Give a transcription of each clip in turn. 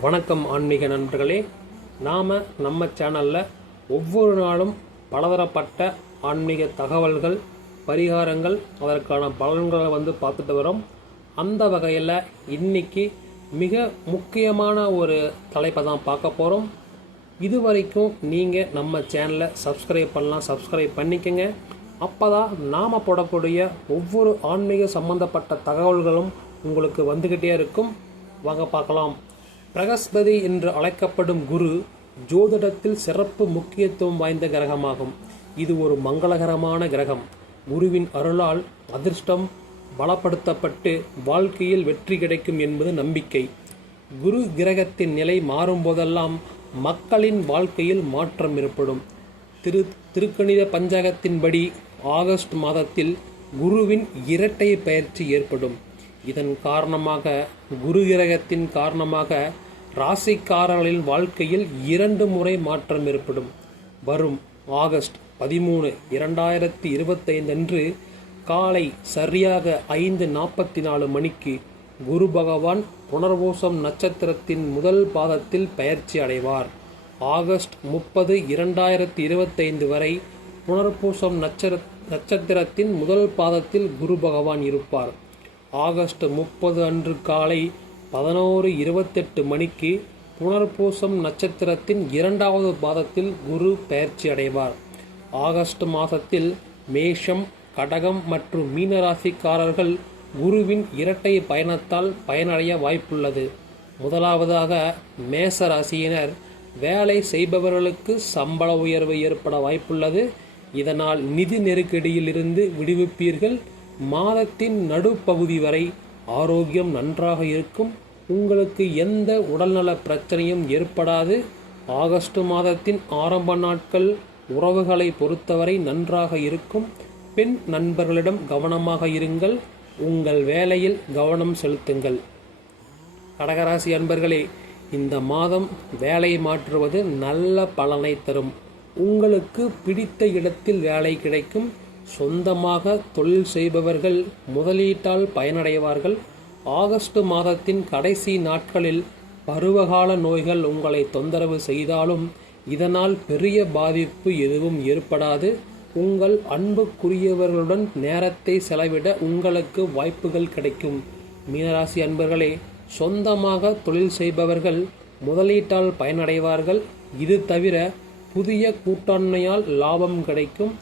வணக்கம் ஆன்மீக நண்பர்களே நாம் நம்ம சேனலில் ஒவ்வொரு நாளும் பலதரப்பட்ட ஆன்மீக தகவல்கள் பரிகாரங்கள் அதற்கான பலன்களை வந்து பார்த்துட்டு வரோம். அந்த வகையில் இன்னைக்கு மிக முக்கியமான ஒரு தலைப்பை தான் பார்க்க போகிறோம் இது வரைக்கும் நீங்கள் நம்ம சேனலை சப்ஸ்கிரைப் பண்ணலாம் சப்ஸ்கிரைப் பண்ணிக்கங்க. அப்போ தான் நாம் போடக்கூடிய ஒவ்வொரு ஆன்மீக சம்பந்தப்பட்ட தகவல்களும் உங்களுக்கு வந்துக்கிட்டே இருக்கும். வாங்க பார்க்கலாம். பிரகஸ்பதி என்று அழைக்கப்படும் குரு ஜோதிடத்தில் சிறப்பு முக்கியத்துவம் வாய்ந்த கிரகமாகும். இது ஒரு மங்களகரமான கிரகம். குருவின் அருளால் அதிர்ஷ்டம் பலப்படுத்தப்பட்டு வாழ்க்கையில் வெற்றி கிடைக்கும் என்பது நம்பிக்கை. குரு கிரகத்தின் நிலை மாறும்போதெல்லாம் மக்களின் வாழ்க்கையில் மாற்றம் ஏற்படும். திரு திருக்கணித பஞ்சகத்தின்படி ஆகஸ்ட் மாதத்தில் குருவின் இரட்டை பயிற்சி ஏற்படும். இதன் காரணமாக குரு கிரகத்தின் காரணமாக ராசிக்காரர்களின் வாழ்க்கையில் இரண்டு முறை மாற்றம் ஏற்படும். வரும் ஆகஸ்ட் பதிமூணு இரண்டாயிரத்தி இருபத்தைந்து அன்று காலை சரியாக ஐந்து நாற்பத்தி நாலு மணிக்கு குரு பகவான் புனர்பூசம் நட்சத்திரத்தின் முதல் பாதத்தில் பயிற்சி அடைவார். ஆகஸ்ட் முப்பது இரண்டாயிரத்தி இருபத்தைந்து வரை புனர்பூசம் நட்சத்திரத்தின் முதல் பாதத்தில் குரு பகவான் இருப்பார். ஆகஸ்ட் முப்பது அன்று காலை பதினோரு இருபத்தெட்டு மணிக்கு புனர்பூசம் நட்சத்திரத்தின் இரண்டாவது பாதத்தில் குரு பயிற்சி அடைவார். ஆகஸ்ட் மாதத்தில் மேஷம் கடகம் மற்றும் மீனராசிக்காரர்கள் குருவின் இரட்டை பயணத்தால் பயனடைய வாய்ப்புள்ளது. முதலாவதாக மேச ராசியினர் வேலை செய்பவர்களுக்கு சம்பள உயர்வு ஏற்பட வாய்ப்புள்ளது. இதனால் நிதி நெருக்கடியில் இருந்து விடுவிப்பீர்கள். மாதத்தின் நடுப்பகுதி வரை ஆரோக்கியம் நன்றாக இருக்கும். உங்களுக்கு எந்த உடல்நல பிரச்சனையும் ஏற்படாது. ஆகஸ்ட் மாதத்தின் ஆரம்ப நாட்கள் உறவுகளை பொறுத்தவரை நன்றாக இருக்கும். பெண் நண்பர்களிடம் கவனமாக இருங்கள். உங்கள் வேலையில் கவனம் செலுத்துங்கள். கடகராசி அன்பர்களே இந்த மாதம் வேலை மாற்றுவது நல்ல பலனை தரும். உங்களுக்கு பிடித்த இடத்தில் வேலை கிடைக்கும். சொந்தமாக தொழில் செய்பவர்கள் முதலீட்டால் பயனடைவார்கள். ஆகஸ்ட் மாதத்தின் கடைசி நாட்களில் பருவகால நோய்கள் உங்களை தொந்தரவு செய்தாலும் இதனால் பெரிய பாதிப்பு எதுவும் ஏற்படாது. உங்கள் அன்புக்குரியவர்களுடன் நேரத்தை செலவிட உங்களுக்கு வாய்ப்புகள் கிடைக்கும். மீனராசி அன்பர்களே சொந்தமாக தொழில் செய்பவர்கள் முதலீட்டால் பயனடைவார்கள். இது தவிர புதிய கூட்டாண்மையால் லாபம் கிடைக்கும்.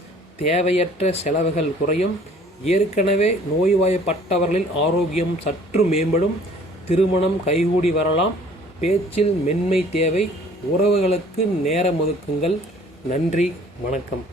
தேவையற்ற செலவுகள் குறையும். ஏற்கனவே நோய்வாய்ப்பட்டவர்களின் ஆரோக்கியம் சற்று மேம்படும். திருமணம் கைகூடி வரலாம். பேச்சில் மென்மை தேவை. உறவுகளுக்கு நேரம் ஒதுக்குங்கள். நன்றி. வணக்கம்.